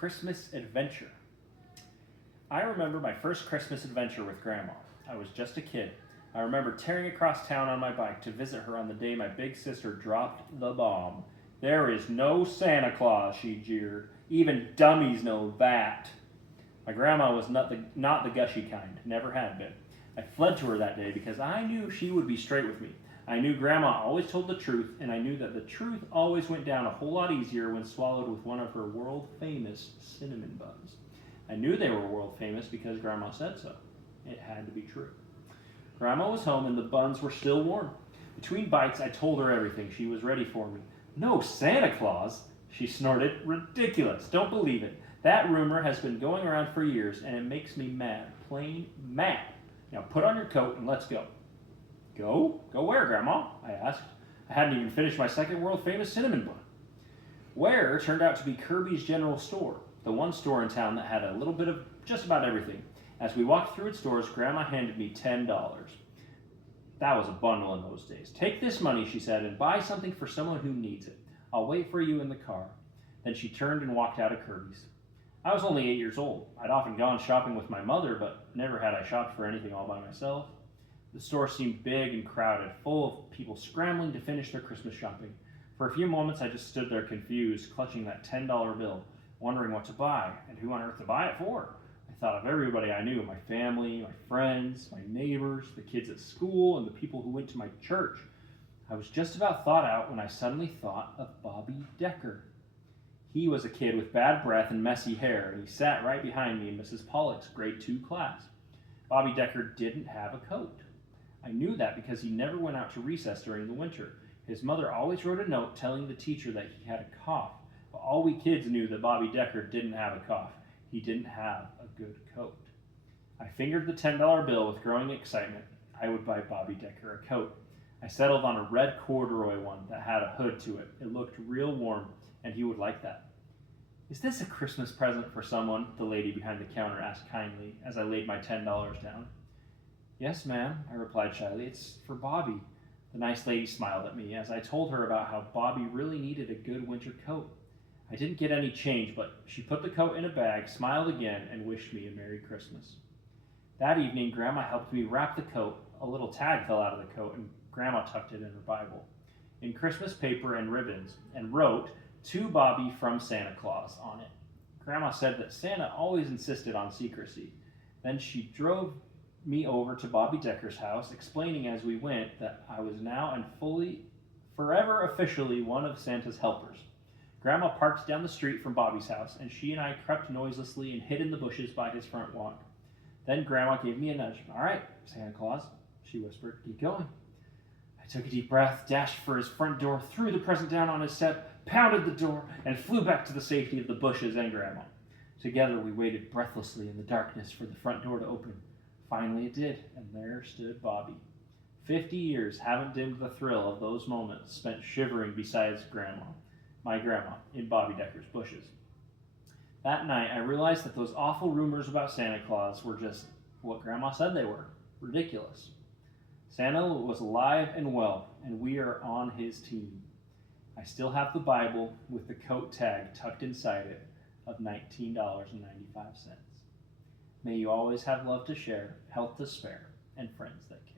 Christmas adventure. I remember my first Christmas adventure with Grandma. I was just a kid. I remember tearing across town on my bike to visit her on the day my big sister dropped the bomb. "There is no Santa Claus," she jeered. "Even dummies know that." My grandma was not the gushy kind, never had been. I fled to her that day because I knew she would be straight with me. I knew Grandma always told the truth, and I knew that the truth always went down a whole lot easier when swallowed with one of her world-famous cinnamon buns. I knew they were world-famous because Grandma said so. It had to be true. Grandma was home and the buns were still warm. Between bites, I told her everything. She was ready for me. "No Santa Claus?" she snorted. "Ridiculous. Don't believe it. That rumor has been going around for years, and it makes me mad. Plain mad. Now put on your coat and let's go." "Go? Go where, Grandma?" I asked. I hadn't even finished my second world-famous cinnamon bun. Where turned out to be Kirby's General Store, the one store in town that had a little bit of just about everything. As we walked through its doors, Grandma handed me $10. That was a bundle in those days. "Take this money," she said, "and buy something for someone who needs it. I'll wait for you in the car." Then she turned and walked out of Kirby's. I was only 8 years old. I'd often gone shopping with my mother, but never had I shopped for anything all by myself. The store seemed big and crowded, full of people scrambling to finish their Christmas shopping. For a few moments, I just stood there confused, clutching that $10 bill, wondering what to buy and who on earth to buy it for. I thought of everybody I knew, my family, my friends, my neighbors, the kids at school, and the people who went to my church. I was just about thought out when I suddenly thought of Bobby Decker. He was a kid with bad breath and messy hair, and he sat right behind me in Mrs. Pollock's grade 2 class. Bobby Decker didn't have a coat. I knew that because he never went out to recess during the winter. His mother always wrote a note telling the teacher that he had a cough, but all we kids knew that Bobby Decker didn't have a cough. He didn't have a good coat. I fingered the $10 bill with growing excitement. I would buy Bobby Decker a coat. I settled on a red corduroy one that had a hood to it. It looked real warm, and he would like that. "Is this a Christmas present for someone?" the lady behind the counter asked kindly as I laid my $10 down. "Yes, ma'am," I replied shyly. "It's for Bobby." The nice lady smiled at me as I told her about how Bobby really needed a good winter coat. I didn't get any change, but she put the coat in a bag, smiled again, and wished me a Merry Christmas. That evening, Grandma helped me wrap the coat. A little tag fell out of the coat, and Grandma tucked it in her Bible in Christmas paper and ribbons, and wrote, "To Bobby from Santa Claus" on it. Grandma said that Santa always insisted on secrecy. Then she drove me over to Bobby Decker's house, explaining as we went that I was now and forever officially one of Santa's helpers. Grandma parked down the street from Bobby's house, and she and I crept noiselessly and hid in the bushes by his front walk. Then Grandma gave me a nudge. "All right, Santa Claus," she whispered. "Keep going." I took a deep breath, dashed for his front door, threw the present down on his step, pounded the door, and flew back to the safety of the bushes and Grandma. Together we waited breathlessly in the darkness for the front door to open. Finally it did, and there stood Bobby. 50 years haven't dimmed the thrill of those moments spent shivering beside my grandma, in Bobby Decker's bushes. That night I realized that those awful rumors about Santa Claus were just what Grandma said they were: ridiculous. Santa was alive and well, and we are on his team. I still have the Bible with the coat tag tucked inside it of $19.95. May you always have love to share, health to spare, and friends that care.